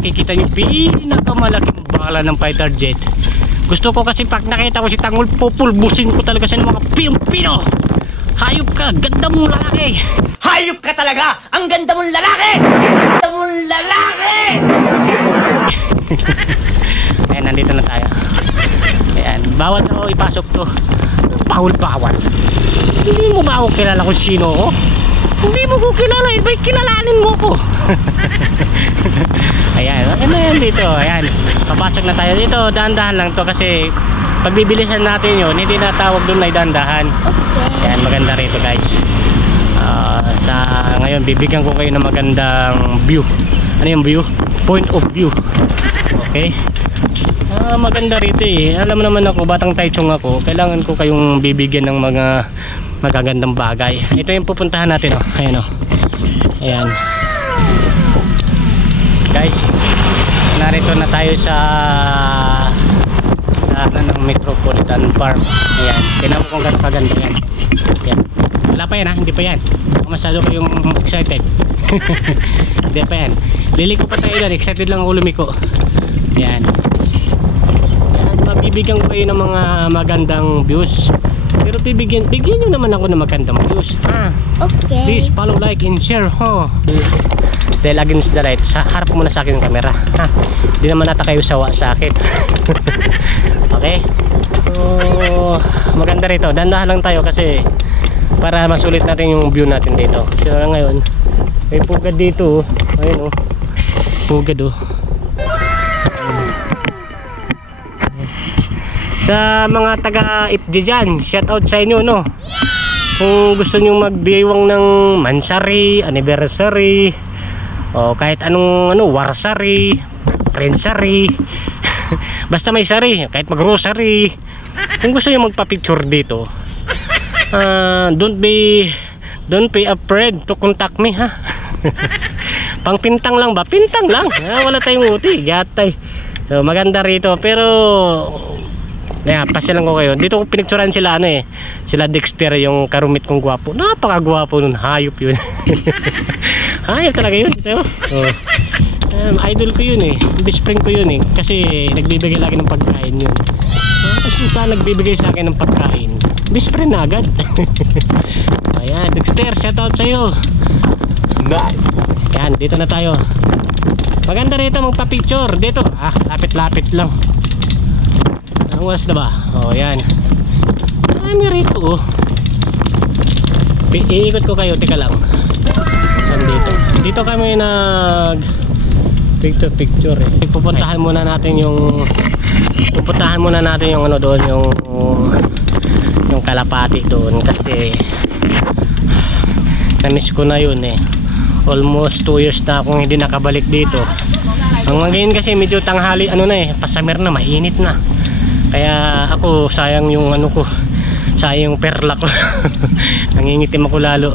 Kikita nyo pinakamalaking bala ng fighter jet. Gusto ko kasi pag nakita ko si Tangol, pupulbusin ko talaga sa mga Pilipino. Hayop ka, ganda mong lalaki. Hayop ka talaga! Ang ganda mong lalaki! Ganda mong lalaki! Ayan, nandito na tayo. Ayan, bawal na ako ipasok to. Bawal. Hindi mo ba ako kilala kung sino ko? Hindi mo ko kilala, iba'y kilalanin mo ko. Ayan, ayan dito. Ayan, papasok na tayo dito. Dahan-dahan lang to kasi pagbibilisan natin yun, hindi na tawag doon na dahan-dahan. Okay. Ayan, maganda rito guys. Sa ngayon bibigyan ko kayo ng magandang view. Ano yung view? Point of view. Okay. Maganda rito eh. Alam mo naman ako, batang taichung ako. Kailangan ko kayong bibigyan ng mga magagandang bagay. Ito yung pupuntahan natin oh. Ayan oh. Ayan. Guys, narito na tayo sa ng Metropolitan Park. Ayan. Tingnan mo kung gano'ng kaganda yan. Ayan. Wala pa yan ha, hindi pa yan. Masyado kayong excited. Hindi pa yan. Liliko pa tayo doon, excited lang ako lumiko. Ayan. Ayan, mabibigyan ko kayo ng mga magandang views. Pero bigyan nyo naman ako ng magandang views. Okay. Please follow, like, and share. Dahil against the light, harap muna sa akin yung camera. Hindi naman nata kayo sawa sa akin. Okay. So, maganda rito. Dandahan lang tayo kasi para masulit natin yung view natin dito. So ngayon may pugad dito oh. Ayun oh. Pugad oh. Sa mga taga FJ dyan, shout out sa inyo no. Kung gusto nyo magdiwang ng mansari, anniversary, o kahit anong warsary, rensary, basta may sari, kahit mag-grocery. Kung gusto nyo magpa-picture dito, don't be afraid to contact me ha. Pang pintang lang ba? Pintang lang. Wala tayong uti, gatay. So maganda rito pero pasyalan ko kayo. Dito ko pinicturan sila sila Dexter, yung karumit kong gwapo. Napakagwapo nun, hayop yun. Hayop talaga yun. Idol ko yun best friend ko yun kasi nagbibigay lagi ng pagkain yun. Kasi nagbibigay sa akin ng pagkain, best friend na agad. Ayan, Dexter, shoutout sa'yo. Nice! Ayan, dito na tayo. Maganda rito magpa-picture. Dito, lapit-lapit lang. Anong oras na ba? Ayan. May rito iikot ko kayo, tika lang. Dito kami picture pupuntahan muna natin yung doon, yung kalapati doon kasi na-miss ko na yun almost 2 years na akong hindi nakabalik dito. Ang ngayon kasi medyo tanghali pasamer na, mainit na, kaya ako sayang yung sayang yung perla ko. Nangingitim ako lalo.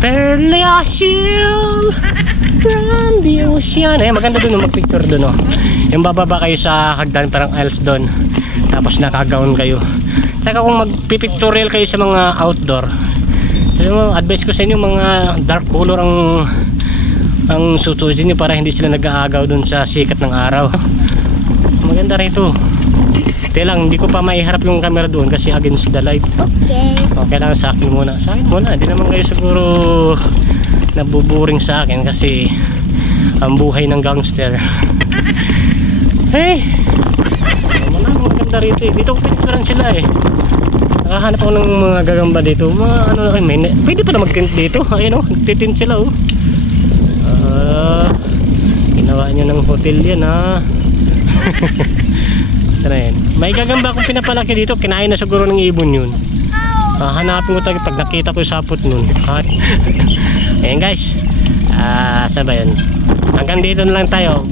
Perla shield from the ocean. Maganda dun magpicture dun yung bababa kayo sa hagdan, parang aisles dun, tapos nakagaon kayo. Saka kung magpipictorial kayo sa mga outdoor, advice ko sa inyo mga dark color ang sususin nyo para hindi sila nag-aagaw dun sa sikat ng araw. Maganda rito. Lang, hindi ko pa maiharap yung camera doon kasi against the light. Okay. Kailangan sa akin muna. Sa akin muna. Hindi naman kayo siguro nabuburing sa akin kasi ang buhay ng gangster. Hey! Maganda rito Dito ko pinicturan sila nakahanap ako ng mga gagamba dito. Mga pwede pa na mag-tint dito. Ayun nagtitint sila ginawa nyo ng hotel yan May gagamba akong pinapalaki dito. Kinain na siguro ng ibon yun. Hanapin ko tayo pag nakita ko yung sapot nun. Ayan guys, saan ba yun? Hanggang dito na lang tayo.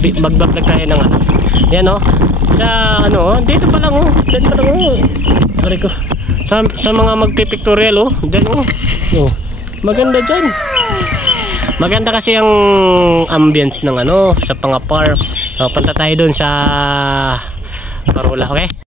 Magbablog tayo ng yan sa dito pa lang dyan pa lang sorry ko sa mga magpipictorial dyan maganda dyan. Maganda kasi ang ambience ng sa mga park. Punta tayo dun sa Parola, okay?